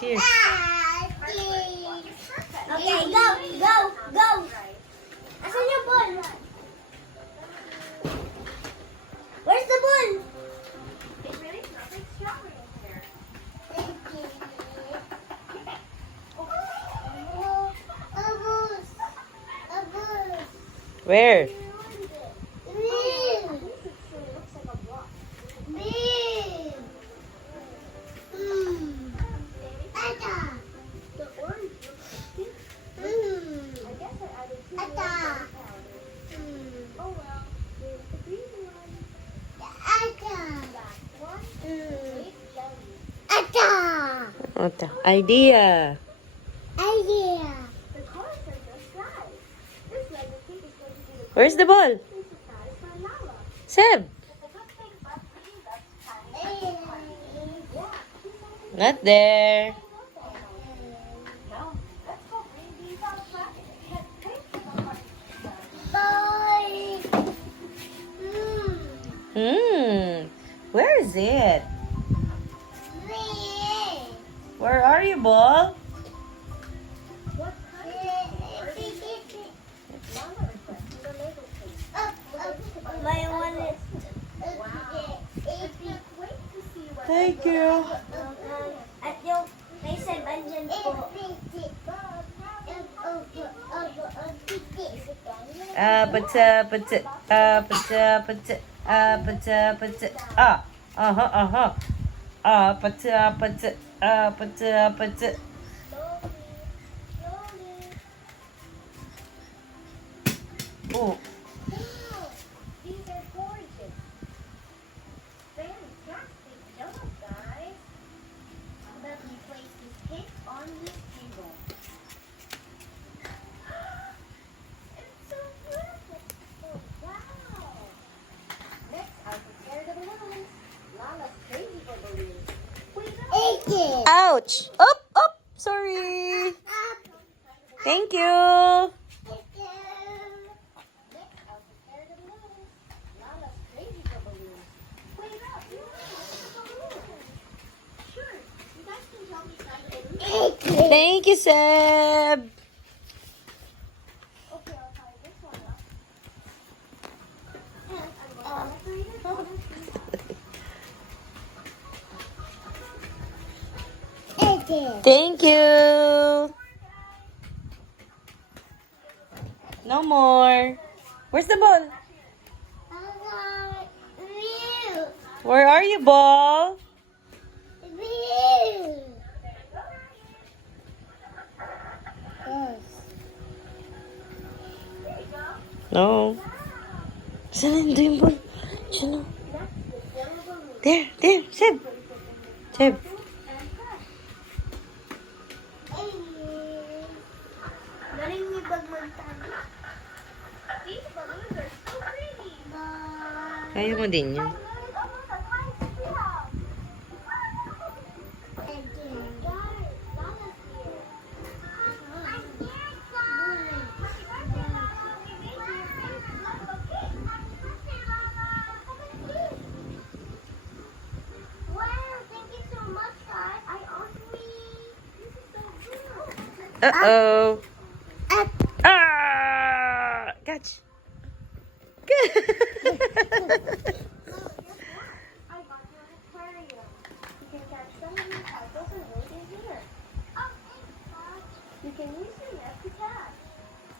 here. Okay, go, go, go. Asan yung ball? Where's the ball? Where? Ito. Idea. Where's the ball? Seb. Not there. Where is it? Where are you, ball? Thank you. At yung may sab andyan po. Oh. These are gorgeous. Fantastic job, guys. Let me place this cake on this table. It's so beautiful. Oh, wow. Next, I'll prepare the balloons. Lala's crazy for balloons. Ouch! Up, up. Sorry. Thank you. Thank you, Seb. Thank you. No more. Where's the ball? Where are you, ball? No. Saan na yung ball? Saan na? There, there, Seb. Seb. Galing ni Bagmantani. These balloons are so pretty. Kaya mo din yun. Uh-oh. Ah! Catch. Good. I got you an aquarium. You can catch some of these puzzles and wait in here. Oh, thanks, Bob. You can use your net to catch.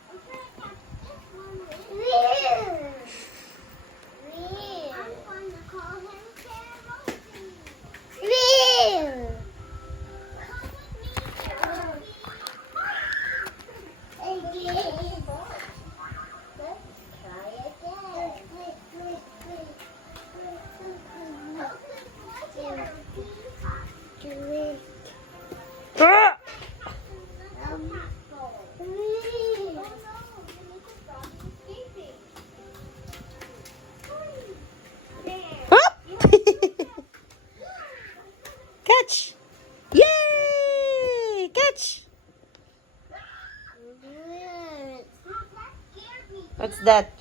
I'm trying to catch this one. Real. I'm going to call him Carosi. Real. Come with me, Carosi. Let's try again. Ah! Up! Catch! Yay! Catch! What's that?